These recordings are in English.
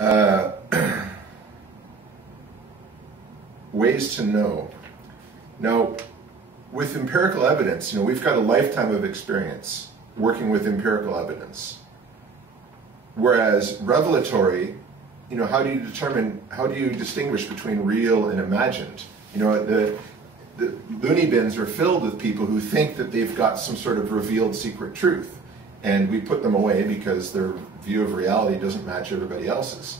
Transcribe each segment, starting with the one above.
Uh, ways to know. Now, with empirical evidence, we've got a lifetime of experience working with empirical evidence. Whereas revelatory, how do you distinguish between real and imagined? The loony bins are filled with people who think that they've got some sort of revealed secret truth. And we put them away because their view of reality doesn't match everybody else's.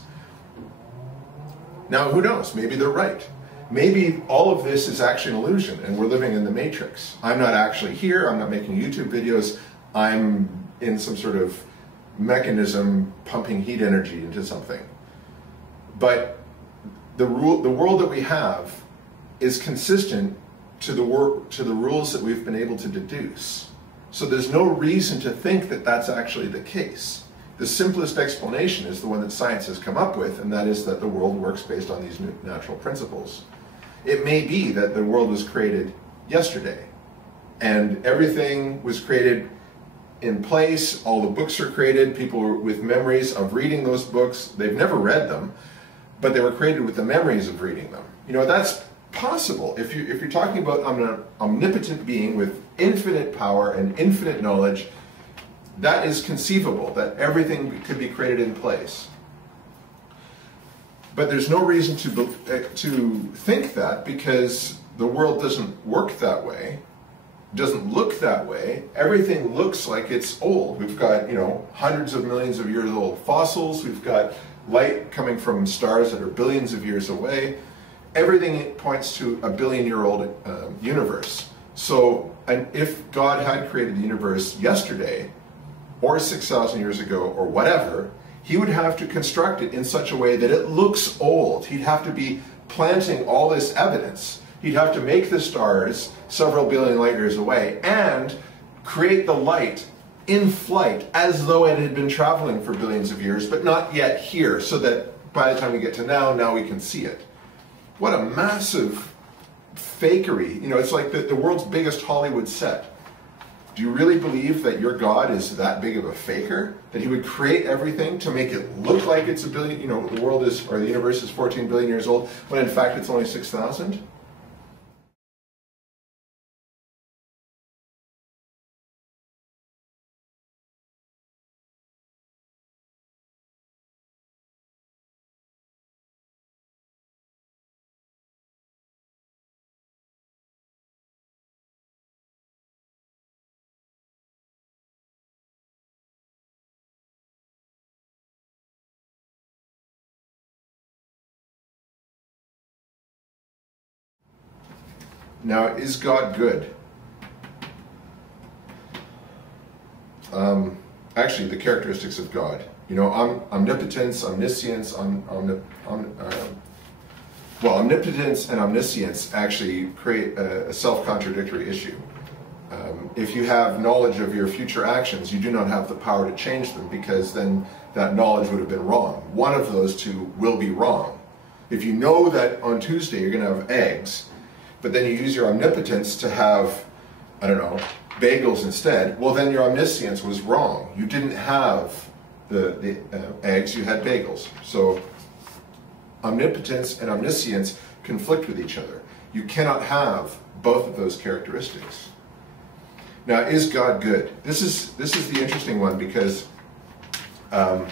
Now, who knows? Maybe they're right. Maybe all of this is actually an illusion and we're living in the matrix. I'm not actually here, I'm not making YouTube videos, I'm in some sort of mechanism pumping heat energy into something. But the world that we have is consistent to the rules that we've been able to deduce. So there's no reason to think that that's actually the case. The simplest explanation is the one that science has come up with, and that is that the world works based on these natural principles. It may be that the world was created yesterday, and everything was created in place, all the books are created, people with memories of reading those books, they've never read them, but they were created with the memories of reading them. That's possible. If you're talking about an omnipotent being with infinite power and infinite knowledge, that is conceivable, that everything could be created in place. But there's no reason to think that, because the world doesn't work that way, doesn't look that way. Everything looks like it's old. We've got, hundreds of millions of years old fossils. We've got light coming from stars that are billions of years away. Everything points to a billion-year-old universe. So, and if God had created the universe yesterday, or 6,000 years ago, or whatever, he would have to construct it in such a way that it looks old. He'd have to be planting all this evidence. He'd have to make the stars several billion light years away and create the light in flight as though it had been traveling for billions of years, but not yet here, so that by the time we get to now we can see it. What a massive fakery. It's like the world's biggest Hollywood set. Do you really believe that your God is that big of a faker? That he would create everything to make it look like it's a billion, the world is, or the universe is 14 billion years old, when in fact it's only 6,000? Now, is God good? Actually, the characteristics of God. Omnipotence, omniscience, omnipotence and omniscience actually create a self-contradictory issue. If you have knowledge of your future actions, you do not have the power to change them, because then that knowledge would have been wrong. One of those two will be wrong. If you know that on Tuesday you're going to have eggs, but then you use your omnipotence to have, I don't know, bagels instead, well then your omniscience was wrong. You didn't have the eggs, you had bagels. So omnipotence and omniscience conflict with each other. You cannot have both of those characteristics. Now, is God good? This is the interesting one, because a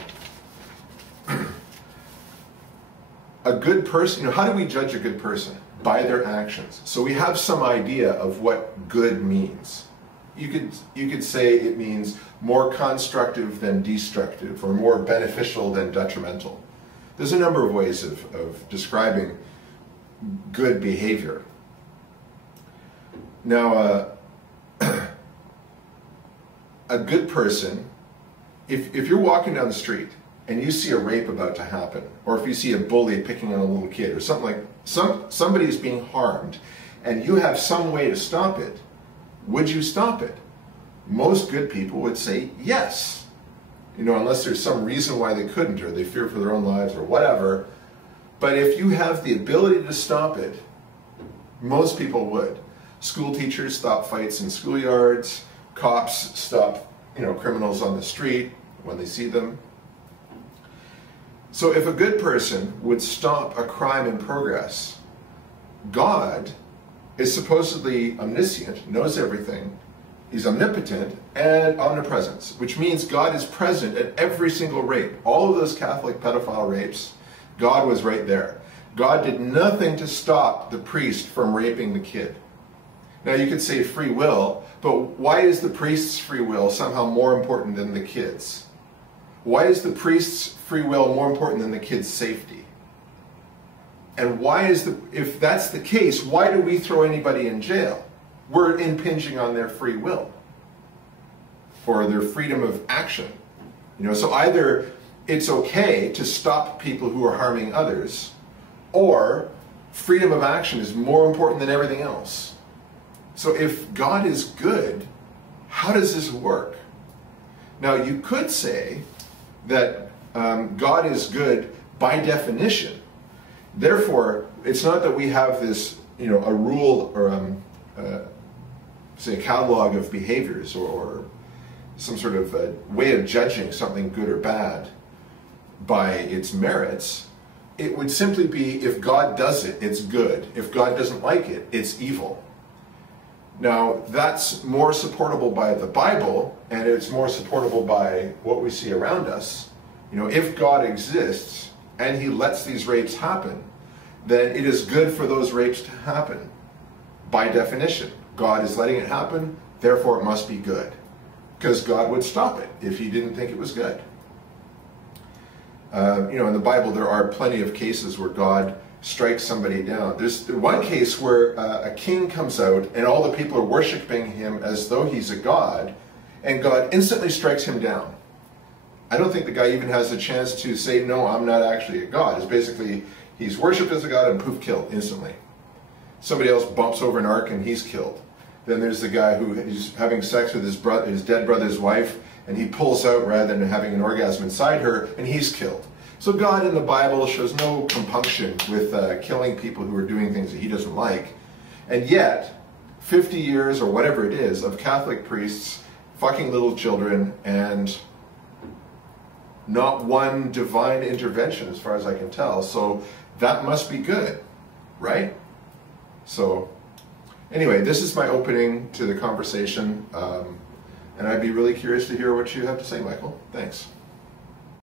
good person, how do we judge a good person? By their actions. So we have some idea of what good means. You could say it means more constructive than destructive, or more beneficial than detrimental. There's a number of ways of describing good behavior. Now, a good person, if you're walking down the street and you see a rape about to happen, or if you see a bully picking on a little kid, or something like somebody is being harmed, and you have some way to stop it, would you stop it? Most good people would say yes. Unless there's some reason why they couldn't, or they fear for their own lives, or whatever. But if you have the ability to stop it, most people would. School teachers stop fights in schoolyards. Cops stop, criminals on the street when they see them. So if a good person would stop a crime in progress, God is supposedly omniscient, knows everything, he's omnipotent and omnipresent, which means God is present at every single rape. All of those Catholic pedophile rapes, God was right there. God did nothing to stop the priest from raping the kid. Now you could say free will, but why is the priest's free will somehow more important than the kid's? Why is the priest's free will more important than the kid's safety? And why is if that's the case, why do we throw anybody in jail? We're impinging on their free will or their freedom of action. So either it's okay to stop people who are harming others, or freedom of action is more important than everything else. So if God is good, how does this work? Now you could say that God is good by definition. Therefore, it's not that we have this, a rule or say a catalog of behaviors or some sort of way of judging something good or bad by its merits. It would simply be, if God does it, it's good. If God doesn't like it, it's evil. Now, that's more supportable by the Bible, and it's more supportable by what we see around us. If God exists and he lets these rapes happen, then it is good for those rapes to happen. By definition, God is letting it happen, therefore it must be good. Because God would stop it if he didn't think it was good. In the Bible there are plenty of cases where God strikes somebody down. There's one case where a king comes out and all the people are worshiping him as though he's a god, and God instantly strikes him down. I don't think the guy even has a chance to say, no, I'm not actually a god. It's basically, he's worshipped as a god and poof, killed instantly. Somebody else bumps over an ark and he's killed. Then there's the guy who is having sex with his dead brother's wife, and he pulls out rather than having an orgasm inside her, and he's killed. So God in the Bible shows no compunction with killing people who are doing things that he doesn't like. And yet, 50 years or whatever it is of Catholic priests fucking little children, and not one divine intervention as far as I can tell. So that must be good, right? So anyway, this is my opening to the conversation, and I'd be really curious to hear what you have to say, Michael. Thanks.